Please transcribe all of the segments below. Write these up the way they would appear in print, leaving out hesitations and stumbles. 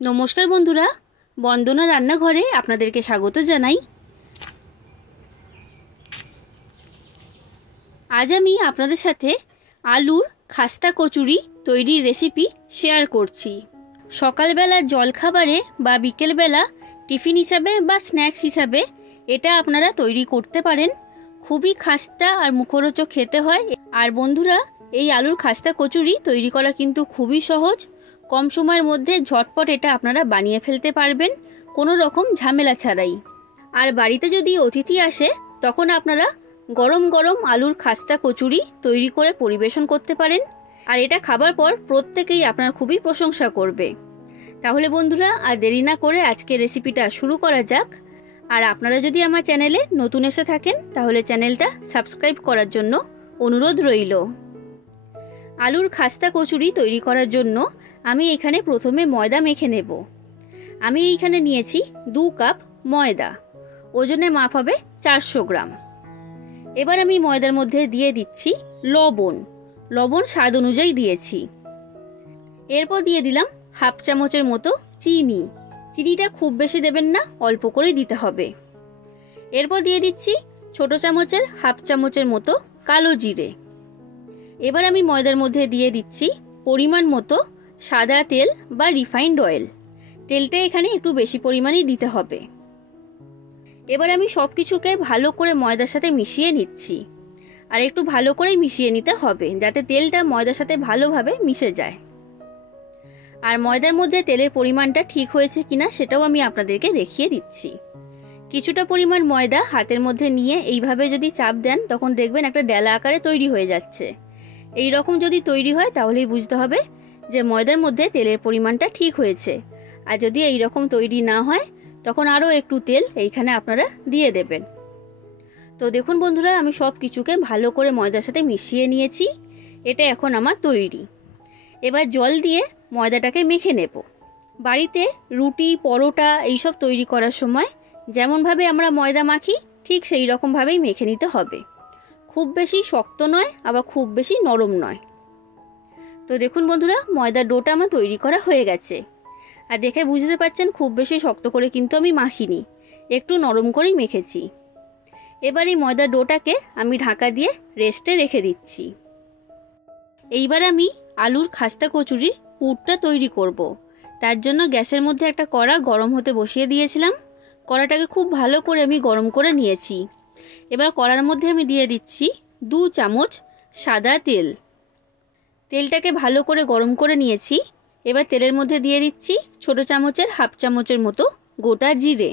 নমস্কার বন্ধুরা, বন্দনা রান্নাঘরে আপনাদেরকে স্বাগত জানাই। আজ আমি আপনাদের সাথে আলুর খাস্তা কচুরি তৈরির রেসিপি শেয়ার করছি। সকালবেলা জলখাবারে বা বিকেলবেলা টিফিন হিসাবে বা স্ন্যাক্স হিসাবে এটা আপনারা তৈরি করতে পারেন। খুবই খাস্তা আর মুখরোচক খেতে হয়। আর বন্ধুরা, এই আলুর খাস্তা কচুরি তৈরি করা কিন্তু খুবই সহজ। কম সময়ের মধ্যে ঝটপট এটা আপনারা বানিয়ে ফেলতে পারবেন কোনো রকম ঝামেলা ছাড়াই। আর বাড়িতে যদি অতিথি আসে তখন আপনারা গরম গরম আলুর খাস্তা কচুরি তৈরি করে পরিবেশন করতে পারেন। আর এটা খাবার পর প্রত্যেকেই আপনার খুবই প্রশংসা করবে। তাহলে বন্ধুরা, আর দেরি না করে আজকে রেসিপিটা শুরু করা যাক। আর আপনারা যদি আমার চ্যানেলে নতুন এসে থাকেন তাহলে চ্যানেলটা সাবস্ক্রাইব করার জন্য অনুরোধ রইল। আলুর খাস্তা কচুরি তৈরি করার জন্য আমি এখানে প্রথমে ময়দা মেখে নেব। আমি এইখানে নিয়েছি 2 কাপ ময়দা, ওজনে মাপ হবে 400 গ্রাম। এবার আমি ময়দার মধ্যে দিয়ে দিচ্ছি লবণ স্বাদ অনুযায়ী দিয়েছি। এরপর দিয়ে দিলাম হাফ চামচের মতো চিনিটা খুব বেশি দেবেন না, অল্প করে দিতে হবে। এরপর দিয়ে দিচ্ছি ছোট চামচের হাফ চামচের মতো কালো জিরে। এবার আমি ময়দার মধ্যে দিয়ে দিচ্ছি পরিমাণ মতো সাদা তেল বা রিফাইন্ড অয়েল। তেলটা এখানে একটু বেশি পরিমাণেই দিতে হবে। এবার আমি সব কিছুকে ভালো করে ময়দার সাথে মিশিয়ে নিচ্ছি। আর একটু ভালো করে মিশিয়ে নিতে হবে যাতে তেলটা ময়দার সাথে ভালোভাবে মিশে যায়। আর ময়দার মধ্যে তেলের পরিমাণটা ঠিক হয়েছে কিনা সেটাও আমি আপনাদেরকে দেখিয়ে দিচ্ছি। কিছুটা পরিমাণ ময়দা হাতের মধ্যে নিয়ে এইভাবে যদি চাপ দেন তখন দেখবেন একটা ডেলা আকারে তৈরি হয়ে যাচ্ছে। এই রকম যদি তৈরি হয় তাহলেই বুঝতে হবে যে ময়দার মধ্যে তেলের পরিমাণটা ঠিক হয়েছে। আর যদি এই রকম তৈরি না হয় তখন আরও একটু তেল এইখানে আপনারা দিয়ে দেবেন। তো দেখুন বন্ধুরা, আমি সব কিছুকে ভালো করে ময়দার সাথে মিশিয়ে নিয়েছি। এটা এখন আমার তৈরি। এবার জল দিয়ে ময়দাটাকে মেখে নেব। বাড়িতে রুটি, পরোটা এইসব তৈরি করার সময় যেমনভাবে আমরা ময়দা মাখি ঠিক সেই রকমভাবেই মেখে নিতে হবে। খুব বেশি শক্ত নয়, আবার খুব বেশি নরম নয়। তো দেখুন বন্ধুরা, ময়দার ডোটা আমার তৈরি করা হয়ে গেছে। আর দেখে বুঝতে পারছেন খুব বেশি শক্ত করে কিন্তু আমি মাখিনি, একটু নরম করেই মেখেছি। এবার এই ময়দার ডোটাকে আমি ঢাকা দিয়ে রেস্টে রেখে দিচ্ছি। এইবার আমি আলুর খাস্তা কচুরির পুরটা তৈরি করব। তার জন্য গ্যাসের মধ্যে একটা কড়া গরম হতে বসিয়ে দিয়েছিলাম। কড়াটাকে খুব ভালো করে আমি গরম করে নিয়েছি। এবার কড়ার মধ্যে আমি দিয়ে দিচ্ছি 2 চামচ সাদা তেল। তেলটাকে ভালো করে গরম করে নিয়েছি। এবার তেলের মধ্যে দিয়ে দিচ্ছি ছোট চামচের হাফ চামচের মতো গোটা জিরে।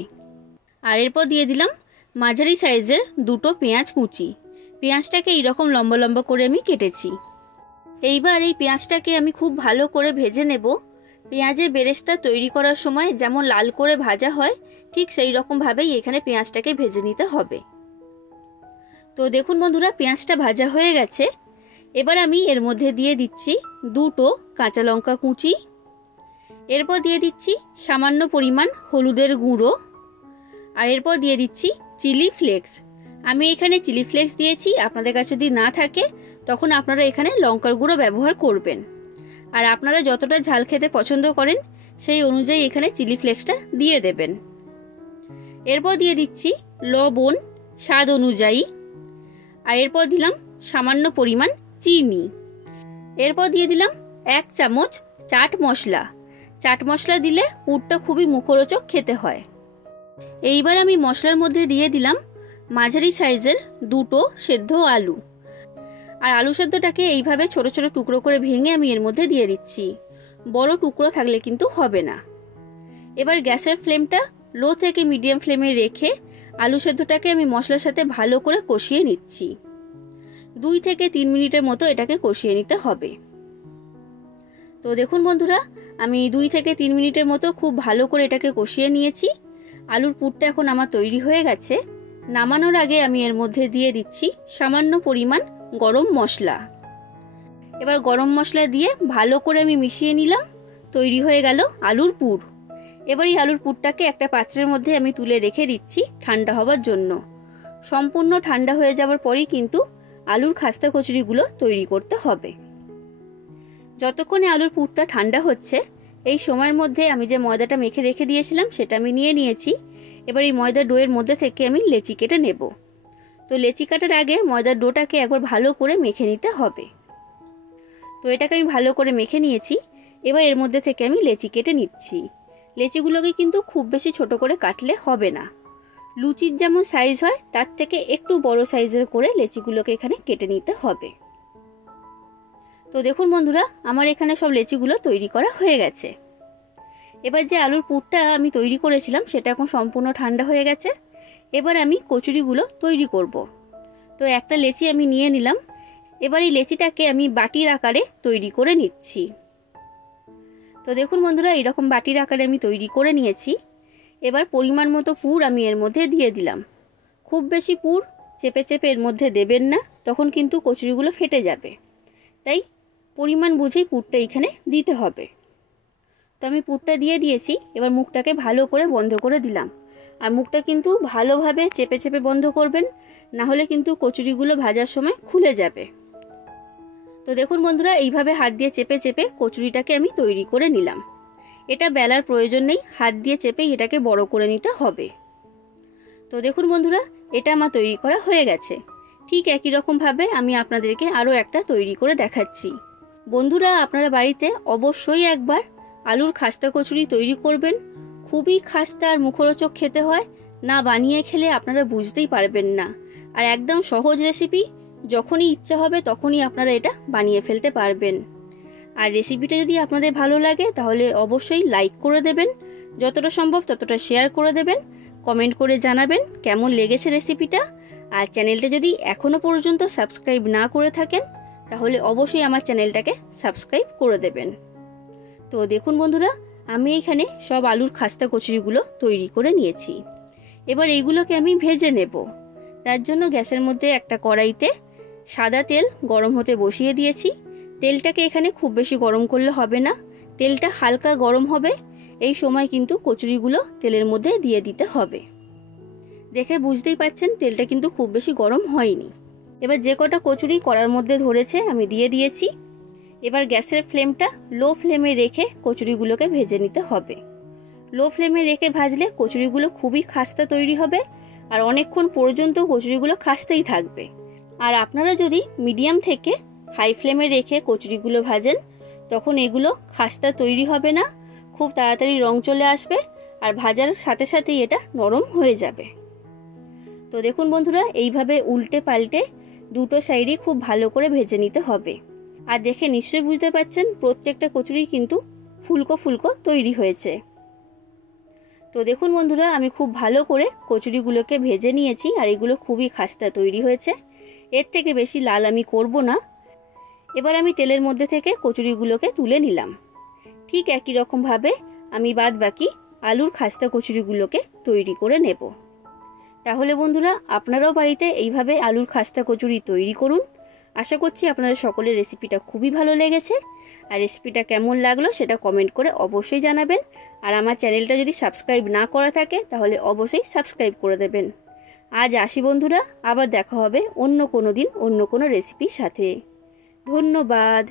আর এরপর দিয়ে দিলাম মাঝারি সাইজের 2টো পেঁয়াজ কুচি। পেঁয়াজটাকে এইরকম লম্বা লম্বা করে আমি কেটেছি। এইবার এই পেঁয়াজটাকে আমি খুব ভালো করে ভেজে নেব। পেঁয়াজের বেরেস্তা তৈরি করার সময় যেমন লাল করে ভাজা হয় ঠিক সেই রকমভাবেই এখানে পেঁয়াজটাকে ভেজে নিতে হবে। তো দেখুন বন্ধুরা, পেঁয়াজটা ভাজা হয়ে গেছে। এবার আমি এর মধ্যে দিয়ে দিচ্ছি 2টো কাঁচা লঙ্কা কুচি। এরপর দিয়ে দিচ্ছি সামান্য পরিমাণ হলুদের গুঁড়ো। আর এরপর দিয়ে দিচ্ছি চিলি ফ্লেক্স। আমি এখানে চিলি ফ্লেক্স দিয়েছি, আপনাদের কাছে যদি না থাকে তখন আপনারা এখানে লঙ্কার গুঁড়ো ব্যবহার করবেন। আর আপনারা যতটা ঝাল খেতে পছন্দ করেন সেই অনুযায়ী এখানে চিলি ফ্লেক্সটা দিয়ে দেবেন। এরপর দিয়ে দিচ্ছি লবণ স্বাদ অনুযায়ী। আর এরপর দিলাম সামান্য পরিমাণ চিনি। এরপর দিয়ে দিলাম 1 চামচ চাট মশলা দিলে পুরটা খুবই মুখরোচক খেতে হয়। এইবার আমি মশলার মধ্যে দিয়ে দিলাম মাঝারি সাইজের 2টো সেদ্ধ আলু। আর আলু সেদ্ধটাকে এইভাবে ছোট ছোট টুকরো করে ভেঙে আমি এর মধ্যে দিয়ে দিচ্ছি। বড় টুকরো থাকলে কিন্তু হবে না। এবার গ্যাসের ফ্লেমটা লো থেকে মিডিয়াম ফ্লেমে রেখে আলু সেদ্ধটাকে আমি মশলার সাথে ভালো করে কষিয়ে নিচ্ছি। 2 থেকে 3 মিনিটের মতো এটাকে কষিয়ে নিতে হবে। তো দেখুন বন্ধুরা, আমি 2 থেকে 3 মিনিটের মতো খুব ভালো করে এটাকে কষিয়ে নিয়েছি। আলুর পুরটা এখন আমার তৈরি হয়ে গেছে। নামানোর আগে আমি এর মধ্যে দিয়ে দিচ্ছি সামান্য পরিমাণ গরম মশলা। এবার গরম মশলা দিয়ে ভালো করে আমি মিশিয়ে নিলাম। তৈরি হয়ে গেল আলুর পুর। এবার এই আলুর পুরটাকে একটা পাত্রের মধ্যে আমি তুলে রেখে দিচ্ছি ঠান্ডা হবার জন্য। সম্পূর্ণ ঠান্ডা হয়ে যাওয়ার পরই কিন্তু আলুর খাস্তা কচুরিগুলো তৈরি করতে হবে। যতক্ষণে আলুর পুরটা ঠান্ডা হচ্ছে এই সময়ের মধ্যে আমি যে ময়দাটা মেখে রেখে দিয়েছিলাম সেটা আমি নিয়ে নিয়েছি। এবার এই ময়দার ডোয়ের মধ্যে থেকে আমি লেচি কেটে নেব। তো লেচি কাটার আগে ময়দার ডোটাকে একবার ভালো করে মেখে নিতে হবে। তো এটাকে আমি ভালো করে মেখে নিয়েছি। এবার এর মধ্যে থেকে আমি লেচি কেটে নিচ্ছি। লেচিগুলোকে কিন্তু খুব বেশি ছোট করে কাটলে হবে না। লুচির যেমন সাইজ হয় তার থেকে একটু বড় সাইজের করে লেচিগুলোকে এখানে কেটে নিতে হবে। তো দেখুন বন্ধুরা, আমার এখানে সব লেচিগুলো তৈরি করা হয়ে গেছে। এবার যে আলুর পুরটা আমি তৈরি করেছিলাম সেটা এখন সম্পূর্ণ ঠান্ডা হয়ে গেছে। এবার আমি কচুরিগুলো তৈরি করব। তো একটা লেচি আমি নিয়ে নিলাম। এবার এই লেচিটাকে আমি বাটির আকারে তৈরি করে নিচ্ছি। তো দেখুন বন্ধুরা, এরকম বাটির আকারে আমি তৈরি করে নিয়েছি। এবার পরিমাণ মতো পুর আমি এর মধ্যে দিয়ে দিলাম। খুব বেশি পুর চেপে চেপে এর মধ্যে দেবেন না, তখন কিন্তু কচুরিগুলো ফেটে যাবে। তাই পরিমাণ বুঝেই পুরটা এখানে দিতে হবে। তো আমি পুরটা দিয়ে দিয়েছি। এবার মুখটাকে ভালো করে বন্ধ করে দিলাম। আর মুখটা কিন্তু ভালোভাবে চেপে চেপে বন্ধ করবেন, না হলে কিন্তু কচুরিগুলো ভাজার সময় খুলে যাবে। তো দেখুন বন্ধুরা, এইভাবে হাত দিয়ে চেপে চেপে কচুরিটাকে আমি তৈরি করে নিলাম। এটা বেলার প্রয়োজন নেই, হাত দিয়ে চেপেই এটাকে বড় করে নিতে হবে। তো দেখুন বন্ধুরা, এটা আমার তৈরি করা হয়ে গেছে। ঠিক একই রকমভাবে আমি আপনাদেরকে আরও একটা তৈরি করে দেখাচ্ছি। বন্ধুরা, আপনারা বাড়িতে অবশ্যই একবার আলুর খাস্তা কচুরি তৈরি করবেন। খুবই খাস্তা আর মুখরোচক খেতে হয়, না বানিয়ে খেলে আপনারা বুঝতেই পারবেন না। আর একদম সহজ রেসিপি, যখনই ইচ্ছা হবে তখনই আপনারা এটা বানিয়ে ফেলতে পারবেন। আর রেসিপিটা যদি আপনাদের ভালো লাগে তাহলে অবশ্যই লাইক করে দেবেন, যতটা সম্ভব ততটা শেয়ার করে দেবেন, কমেন্ট করে জানাবেন কেমন লেগেছে রেসিপিটা। আর চ্যানেলটা যদি এখনও পর্যন্ত সাবস্ক্রাইব না করে থাকেন তাহলে অবশ্যই আমার চ্যানেলটাকে সাবস্ক্রাইব করে দেবেন। তো দেখুন বন্ধুরা, আমি এখানে সব আলুর খাস্তা কচুরিগুলো তৈরি করে নিয়েছি। এবার এইগুলোকে আমি ভেজে নেব। তার জন্য গ্যাসের মধ্যে একটা কড়াইতে সাদা তেল গরম হতে বসিয়ে দিয়েছি। তেলটাকে এখানে খুব বেশি গরম করলে হবে না, তেলটা হালকা গরম হবে। এই সময় কিন্তু কচুরিগুলো তেলের মধ্যে দিয়ে দিতে হবে। দেখে বুঝতেই পাচ্ছেন তেলটা কিন্তু খুব বেশি গরম হয়নি। এবার যে কটা কচুরি কড়ার মধ্যে ধরেছে আমি দিয়ে দিয়েছি। এবার গ্যাসের ফ্লেমটা লো ফ্লেমে রেখে কচুরিগুলোকে ভেজে নিতে হবে। লো ফ্লেমে রেখে ভাজলে কচুরিগুলো খুবই খাস্তা তৈরি হবে, আর অনেকক্ষণ পর্যন্ত কচুরিগুলো খাস্তেই থাকবে। আর আপনারা যদি মিডিয়াম থেকে হাই ফ্লেমে রেখে কচুরিগুলো ভাজেন তখন এগুলো খাস্তা তৈরি হবে না, খুব তাড়াতাড়ি রং চলে আসবে, আর ভাজার সাথে সাথেই এটা নরম হয়ে যাবে। তো দেখুন বন্ধুরা, এইভাবে উল্টে পাল্টে দুটো সাইডই খুব ভালো করে ভেজে নিতে হবে। আর দেখে নিশ্চয়ই বুঝতে পারছেন প্রত্যেকটা কচুরি কিন্তু ফুলকো ফুলকো তৈরি হয়েছে। তো দেখুন বন্ধুরা, আমি খুব ভালো করে কচুরিগুলোকে ভেজে নিয়েছি, আর এগুলো খুবই খাস্তা তৈরি হয়েছে। এর থেকে বেশি লাল আমি করব না। এবার আমি তেলের মধ্যে থেকে কচুরিগুলোকে তুলে নিলাম। ঠিক একই রকমভাবে আমি বাদ বাকি আলুর খাস্তা কচুরিগুলোকে তৈরি করে নেব। তাহলে বন্ধুরা, আপনারাও বাড়িতে এইভাবে আলুর খাস্তা কচুরি তৈরি করুন। আশা করছি আপনাদের সকলের রেসিপিটা খুবই ভালো লেগেছে। আর রেসিপিটা কেমন লাগলো সেটা কমেন্ট করে অবশ্যই জানাবেন। আর আমার চ্যানেলটা যদি সাবস্ক্রাইব না করা থাকে তাহলে অবশ্যই সাবস্ক্রাইব করে দেবেন। আজ আসি বন্ধুরা, আবার দেখা হবে অন্য কোনো দিন অন্য কোনো রেসিপির সাথে। ধন্যবাদ।